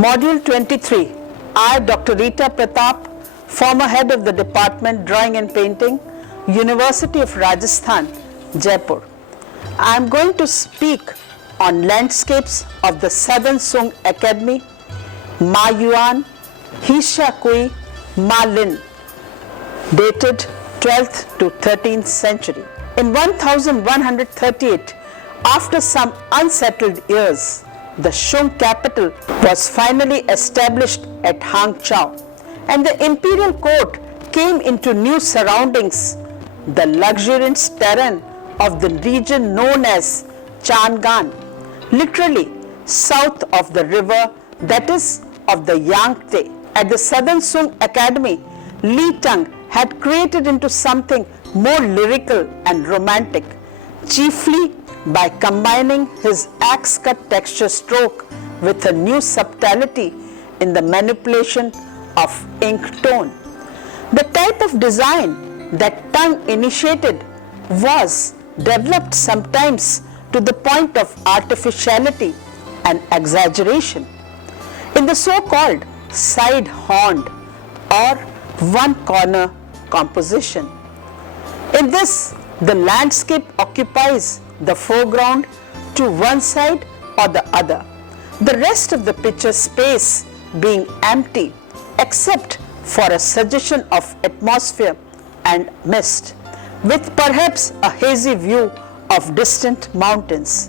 Module 23. I, Dr. Rita Pratap, former head of the Department Drawing and Painting, University of Rajasthan, Jaipur. I am going to speak on landscapes of the Southern Sung Academy, Ma Yuan, Hsia Kuei, Ma Lin, dated 12th to 13th century. In 1138, after some unsettled years, the Shung capital was finally established at Hangzhou, and the imperial court came into new surroundings, the luxuriant terrain of the region known as Chang'an, literally south of the river, that is of the Yangtze. At the Southern Sung Academy, Li Tang had created into something more lyrical and romantic, chiefly by combining his axe-cut texture stroke with a new subtlety in the manipulation of ink tone. The type of design that Tang initiated was developed sometimes to the point of artificiality and exaggeration. In the so-called side-horned or one-corner composition. In this, the landscape occupies the foreground to one side or the other, the rest of the picture space being empty except for a suggestion of atmosphere and mist, with perhaps a hazy view of distant mountains.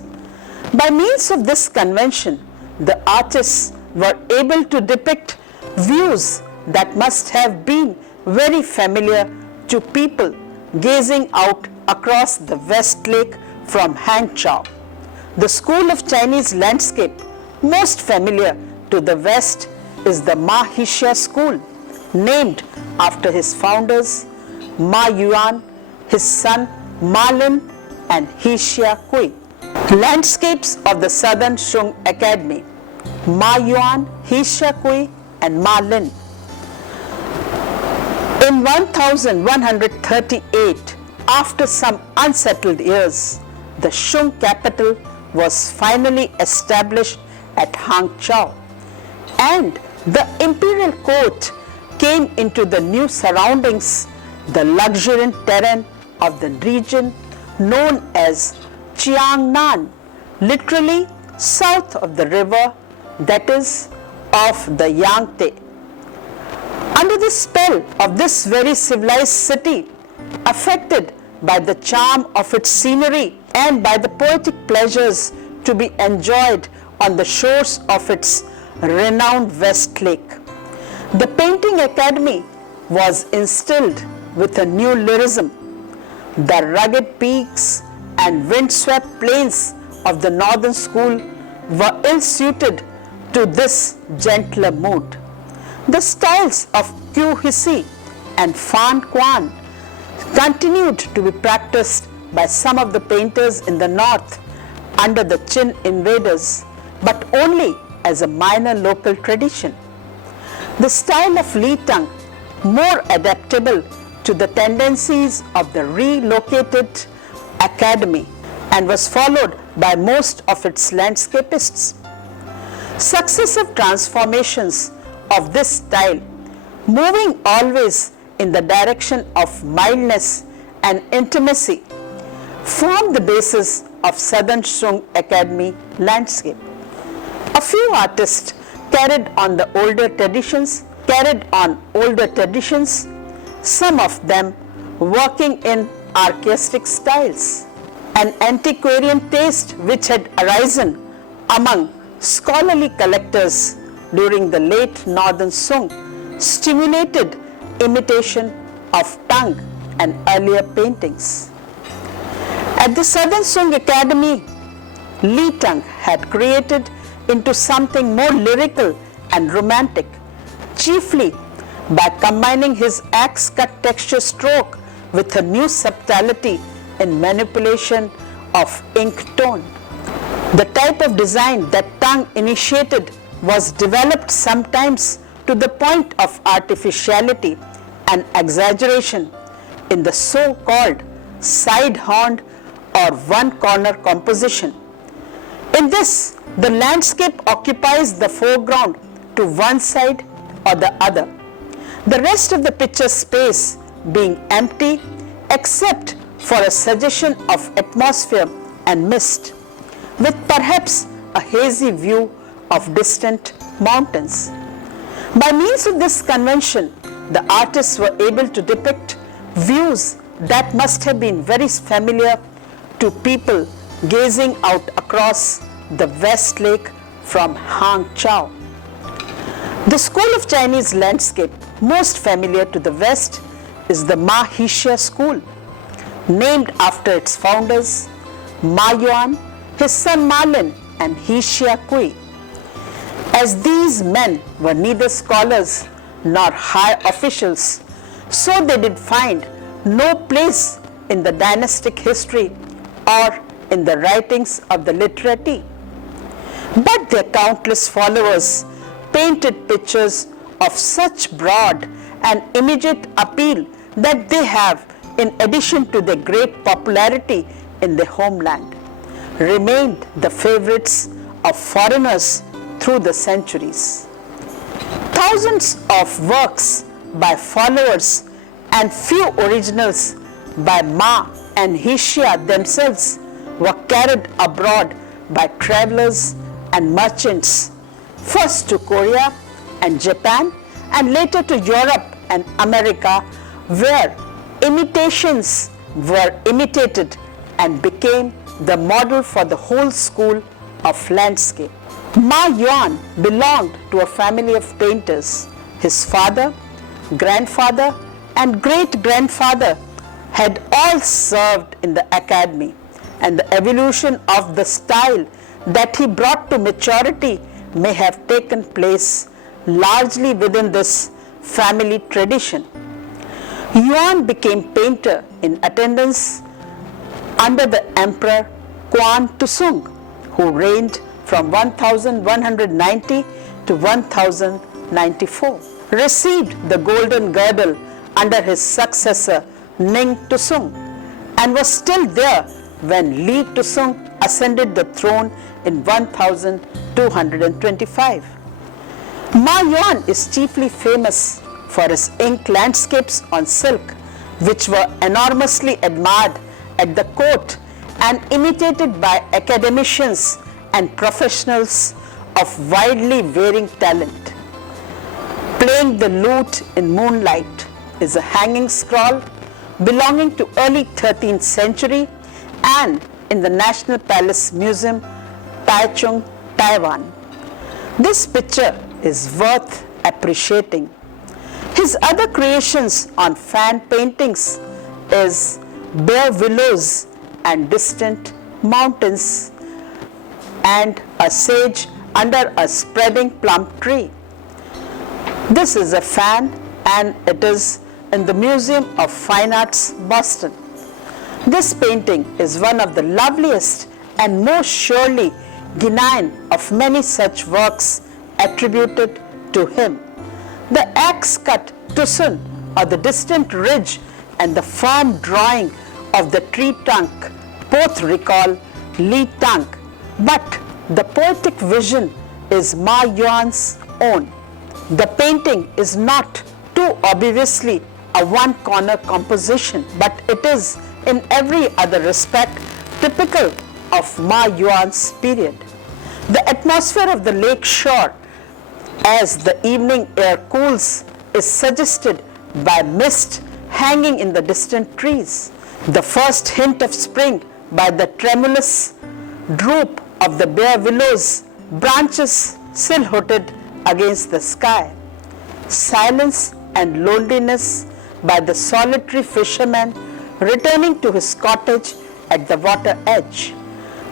By means of this convention, the artists were able to depict views that must have been very familiar to people gazing out across the West Lake from Hangzhou. The school of Chinese landscape most familiar to the West is the Ma Hsia school, named after his founders Ma Yuan, his son Ma Lin, and Hsia Kuei. Landscapes of the Southern Sung Academy, Ma Yuan, Hsia Kuei, and Ma Lin. In 1138, after some unsettled years, the Shung capital was finally established at Hangzhou, and the imperial court came into the new surroundings, the luxuriant terrain of the region known as Chang'an, literally south of the river, that is of the Yangtze. Under the spell of this very civilized city, affected by the charm of its scenery and by the poetic pleasures to be enjoyed on the shores of its renowned West Lake, the Painting Academy was instilled with a new lyrism. The rugged peaks and windswept plains of the northern school were ill-suited to this gentler mood. The styles of Kuei and Fan Quan continued to be practiced by some of the painters in the north under the Qin invaders, but only as a minor local tradition. The style of Li Tang, more adaptable to the tendencies of the relocated academy, and was followed by most of its landscapists. Successive transformations of this style, moving always in the direction of mildness and intimacy, form the basis of Southern Sung Academy landscape. A few artists carried on older traditions, some of them working in archaistic styles. An antiquarian taste which had arisen among scholarly collectors during the late Northern Sung stimulated imitation of Tang and earlier paintings. At the Southern Sung Academy, Li Tang had created into something more lyrical and romantic, chiefly by combining his axe-cut texture stroke with a new subtlety in manipulation of ink tone. The type of design that Tang initiated was developed sometimes to the point of artificiality and exaggeration in the so-called side-horned or one-corner composition. In this, the landscape occupies the foreground to one side or the other. The rest of the picture space being empty except for a suggestion of atmosphere and mist, with perhaps a hazy view of distant mountains. By means of this convention, the artists were able to depict views that must have been very familiar to people gazing out across the West Lake from Hangzhou. The school of Chinese landscape most familiar to the West is the Hsia school, named after its founders, Ma Yuan, his son Ma Lin, and Hsia Kuei. As these men were neither scholars nor high officials, so they did find no place in the dynastic history or in the writings of the literati. But their countless followers painted pictures of such broad and immediate appeal that they have, in addition to their great popularity in their homeland, remained the favorites of foreigners through the centuries. Thousands of works by followers and few originals by Ma and Hsia themselves were carried abroad by travelers and merchants, first to Korea and Japan and later to Europe and America, where imitations were imitated and became the model for the whole school of landscape. Ma Yuan belonged to a family of painters. His father, grandfather, and great-grandfather had all served in the academy, and the evolution of the style that he brought to maturity may have taken place largely within this family tradition. Yuan became painter in attendance under the Emperor Kuan who reigned from 1190 to 1094, received the golden girdle under his successor Ning Tusung, and was still there when Li Tusung ascended the throne in 1225. Ma Yuan is chiefly famous for his ink landscapes on silk, which were enormously admired at the court and imitated by academicians and professionals of widely varying talent. Playing the lute in moonlight is a hanging scroll belonging to early 13th century and in the National Palace Museum, Taichung, Taiwan. This picture is worth appreciating. His other creations on fan paintings is bare willows and distant mountains and a sage under a spreading plum tree. This is a fan and it is in the Museum of Fine Arts, Boston. This painting is one of the loveliest and most surely genuine of many such works attributed to him. The axe-cut tusun, or the distant ridge, and the firm drawing of the tree trunk both recall Li Tang, but the poetic vision is Ma Yuan's own. The painting is not too obviously a one-corner composition, but it is in every other respect typical of Ma Yuan's period. The atmosphere of the lake shore as the evening air cools is suggested by mist hanging in the distant trees. The first hint of spring by the tremulous droop of the bare willows branches silhouetted against the sky. Silence and loneliness by the solitary fisherman returning to his cottage at the water edge.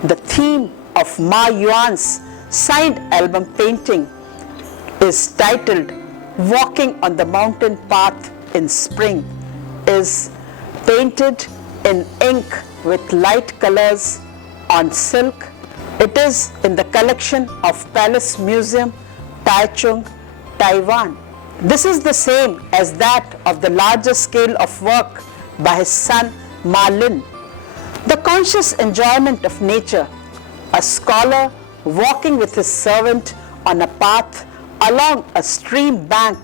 The theme of Ma Yuan's signed album painting is titled Walking on the Mountain Path in Spring, is painted in ink with light colors on silk. It is in the collection of Palace Museum, Taichung, Taiwan. This is the same as that of the larger scale of work by his son Ma Lin. The conscious enjoyment of nature, a scholar walking with his servant on a path along a stream bank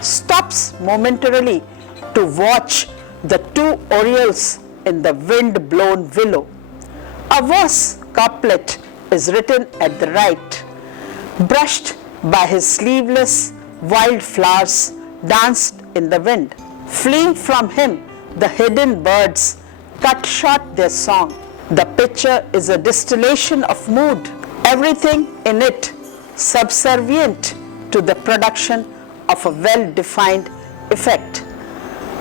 stops momentarily to watch the two orioles in the wind-blown willow. A verse couplet is written at the right. Brushed by his sleeveless wild flowers danced in the wind. Fleeing from him, the hidden birds cut short their song. The picture is a distillation of mood, everything in it subservient to the production of a well-defined effect.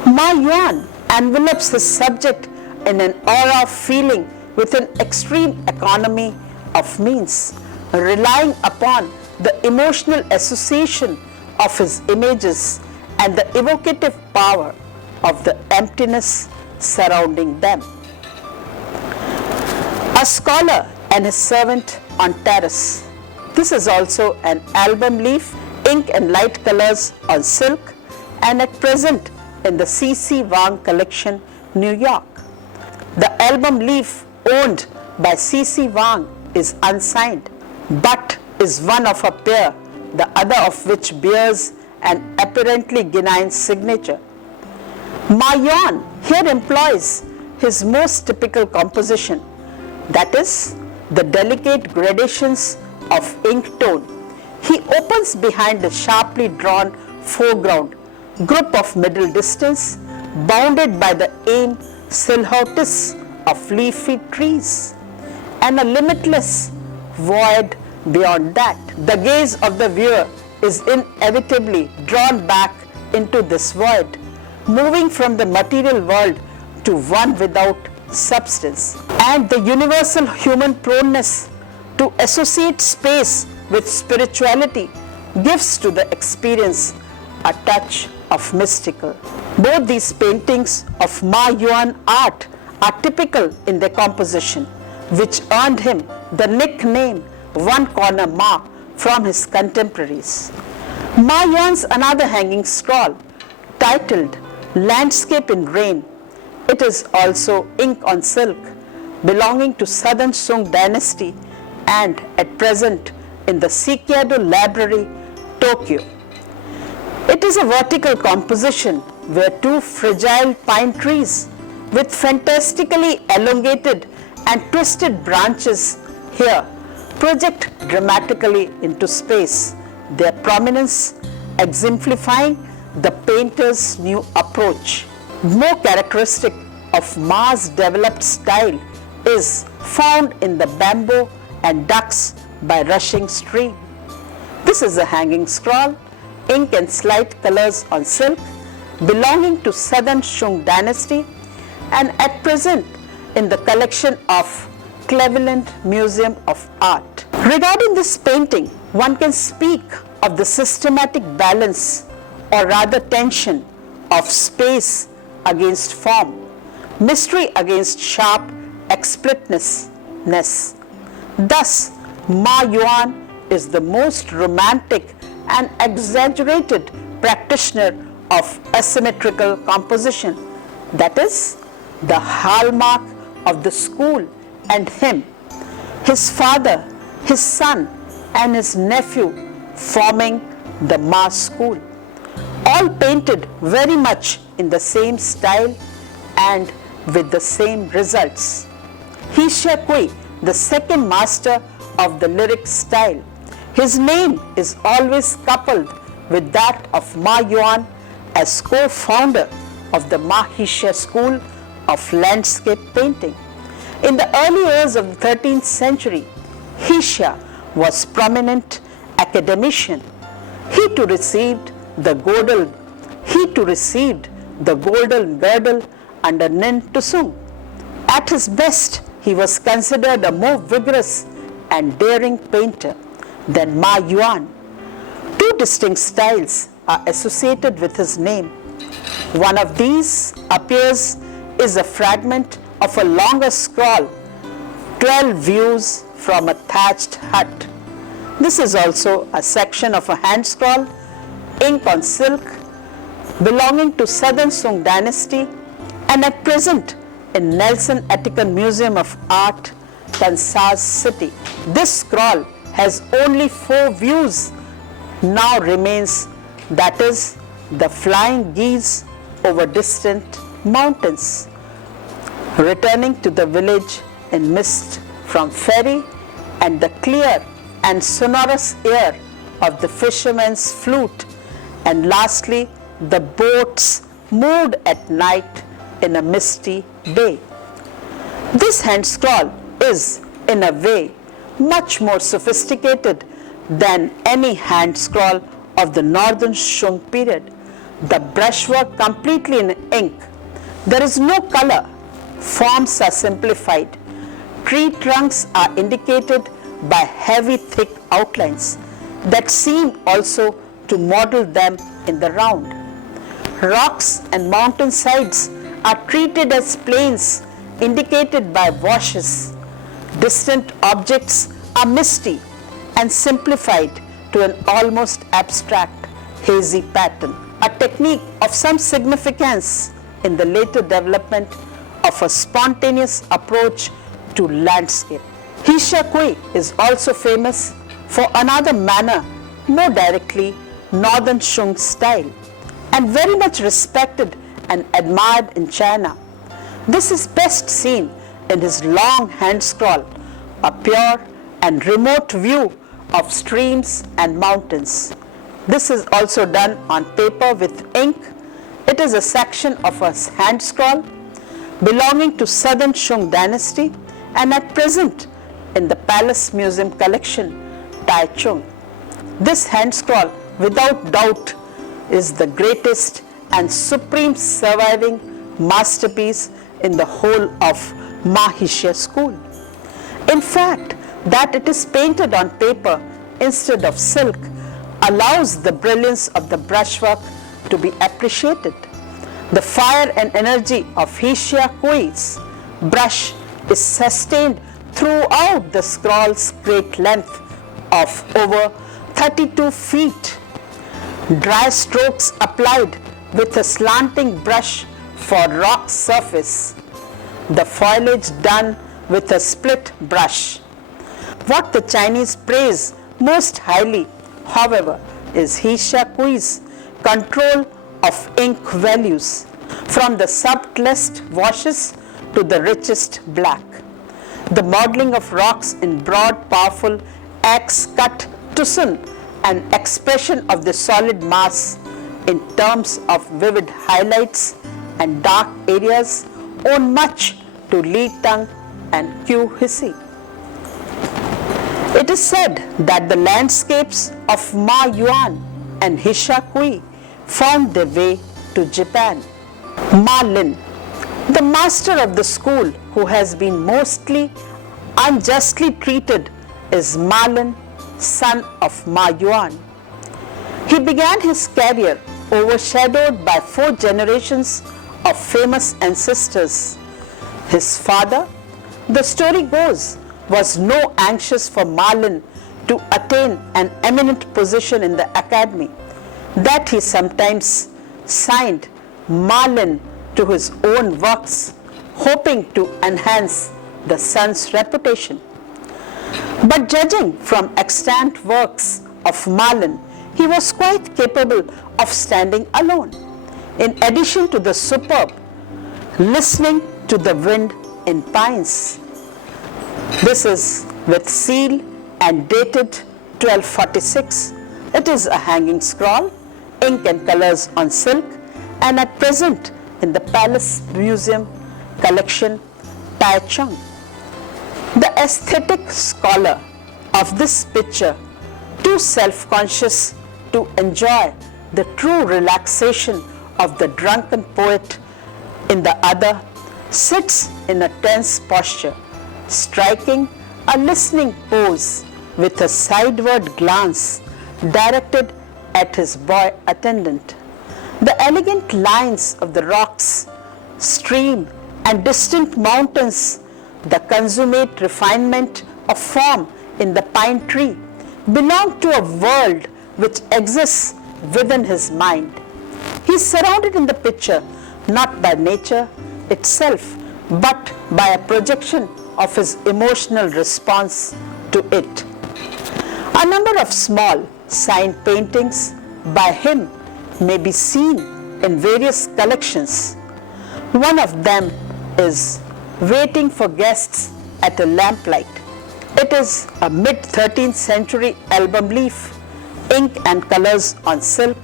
Ma Yuan envelops his subject in an aura of feeling with an extreme economy of means, relying upon the emotional association of his images and the evocative power of the emptiness surrounding them. A scholar and his servant on terrace. This is also an album leaf, ink and light colors on silk, and at present in the C.C. Wang collection, New York. The album leaf owned by C.C. Wang is unsigned, but is one of a pair, the other of which bears an apparently benign signature. Ma Yuan here employs his most typical composition, that is, the delicate gradations of ink tone. He opens behind a sharply drawn foreground group of middle distance, bounded by the aim silhouettes of leafy trees, and a limitless void beyond that. The gaze of the viewer is inevitably drawn back into this void, moving from the material world to one without substance. And the universal human proneness to associate space with spirituality gives to the experience a touch of mystical. Both these paintings of Ma Yuan art are typical in their composition, which earned him the nickname One Corner Ma from his contemporaries. Ma Yuan's another hanging scroll, titled Landscape in Rain. It is also ink on silk, belonging to Southern Song dynasty and at present in the Shikiado Library, Tokyo. It is a vertical composition where two fragile pine trees with fantastically elongated and twisted branches here project dramatically into space, their prominence exemplifying the painter's new approach. More characteristic of Ma's developed style is found in the bamboo and ducks by rushing stream. This is a hanging scroll, ink and slight colors on silk, belonging to Southern Song dynasty and at present in the collection of Cleveland Museum of Art. Regarding this painting, one can speak of the systematic balance or rather tension of space against form, mystery against sharp explicitness. Thus, Ma Yuan is the most romantic and exaggerated practitioner of asymmetrical composition, that is, the hallmark of the school, and him, his father, his son, and his nephew forming the Ma school, all painted very much in the same style and with the same results. Hsia, the second master of the lyric style, his name is always coupled with that of Ma Yuan as co-founder of the Ma Hsia school of landscape painting. In the early years of the 13th century, Hsia was prominent academician. He too received the golden girdle under Nin Tusung. At his best, he was considered a more vigorous and daring painter than Ma Yuan. Two distinct styles are associated with his name. One of these appears is a fragment of a longer scroll, 12 views from a thatched hut. This is also a section of a hand scroll, ink on silk, belonging to Southern Song dynasty and at present in Nelson Etiquette Museum of Art, Kansas City. This scroll has only 4 views now remains, that is, the flying geese over distant mountains. Returning to the village in mist from ferry and the clear and sonorous air of the fisherman's flute, and lastly the boats moored at night in a misty bay. This hand scroll is, in a way, much more sophisticated than any hand scroll of the northern Shung period. The brushwork completely in ink. There is no color. Forms are simplified. Tree trunks are indicated by heavy thick outlines that seem also to model them in the round. Rocks and mountain sides are treated as plains indicated by washes. Distant objects are misty and simplified to an almost abstract, hazy pattern, a technique of some significance in the later development of a spontaneous approach to landscape. Hsia Kuei is also famous for another manner, more directly Northern Shung style, and very much respected and admired in China. This is best seen in his long hand scroll, a pure and remote view of streams and mountains. This is also done on paper with ink. It is a section of a hand scroll belonging to Southern Shung dynasty and at present in the Palace Museum collection, Taichung. This hand scroll, without doubt, is the greatest and supreme surviving masterpiece in the whole of Hsia school. In fact, that it is painted on paper instead of silk allows the brilliance of the brushwork to be appreciated. The fire and energy of Hsia Kuei's brush is sustained throughout the scroll's great length of over 32 feet. Dry strokes applied with a slanting brush for rock surface. The foliage done with a split brush. What the Chinese praise most highly, however, is Hsia Kuei's control of ink values, from the subtlest washes to the richest black. The modeling of rocks in broad, powerful axe-cut tusun and expression of the solid mass in terms of vivid highlights and dark areas owe much to Li Teng and Kuei. It is said that the landscapes of Yuan and Hsia Kuei found their way to Japan. Ma Lin, the master of the school who has been mostly unjustly treated, is Ma Lin, son of Yuan. He began his career overshadowed by 4 generations of famous ancestors. His father, the story goes, was no anxious for Ma Lin to attain an eminent position in the academy, that he sometimes signed Ma Lin to his own works, hoping to enhance the son's reputation. But judging from extant works of Ma Lin, he was quite capable of standing alone. In addition to the superb listening to the wind in pines. This is with seal and dated 1246. It is a hanging scroll, ink and colors on silk, and at present in the Palace Museum collection, Taichung. The aesthetic scholar of this picture, too self-conscious to enjoy the true relaxation of the drunken poet in the other, sits in a tense posture, striking a listening pose with a sideward glance directed at his boy attendant. The elegant lines of the rocks, stream, and distant mountains, the consummate refinement of form in the pine tree, belong to a world which exists within his mind. He is surrounded in the picture not by nature itself, but by a projection of his emotional response to it. A number of small signed paintings by him may be seen in various collections. One of them is Waiting for Guests at a Lamplight. It is a mid-13th century album leaf, ink and colors on silk,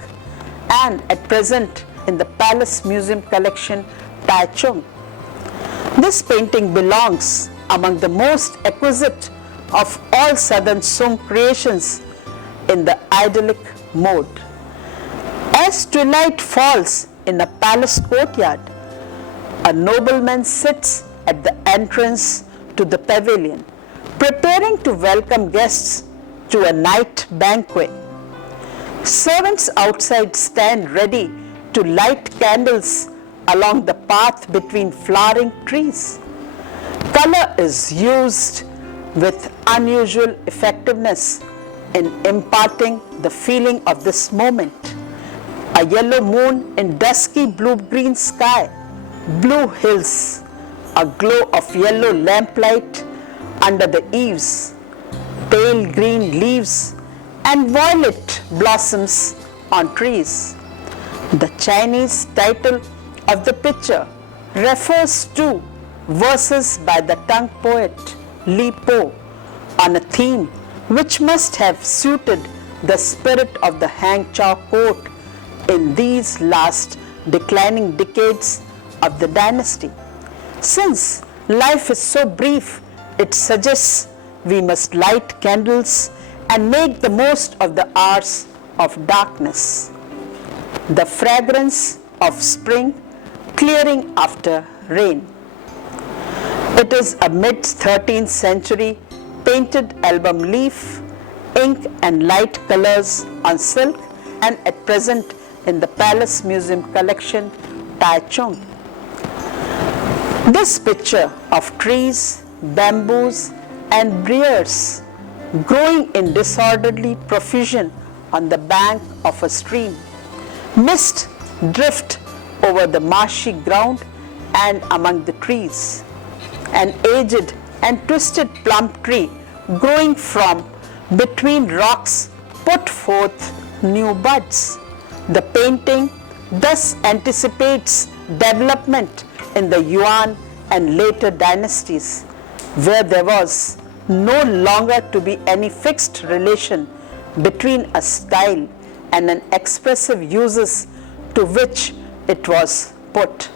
and at present in the Palace Museum collection, Taichung. This painting belongs among the most exquisite of all southern Sung creations in the idyllic mode. As twilight falls in a palace courtyard, a nobleman sits at the entrance to the pavilion, preparing to welcome guests to a night banquet. Servants outside stand ready to light candles along the path between flowering trees. Color is used with unusual effectiveness in imparting the feeling of this moment. A yellow moon in dusky blue-green sky, blue hills, a glow of yellow lamplight under the eaves, pale green leaves and violet blossoms on trees. The Chinese title of the picture refers to verses by the tongue poet Li Po on a theme which must have suited the spirit of the Hangzhou court in these last declining decades of the dynasty. Since life is so brief, it suggests we must light candles and make the most of the hours of darkness. The fragrance of spring clearing after rain. It is a mid-13th century painted album leaf, ink and light colors on silk, and at present in the Palace Museum collection, Taichung. This picture of trees, bamboos and briars growing in disorderly profusion on the bank of a stream. Mist drift over the marshy ground and among the trees. An aged and twisted plum tree growing from between rocks put forth new buds. The painting thus anticipates development in the Yuan and later dynasties, where there was no longer to be any fixed relation between a style and an expressive uses to which it was put.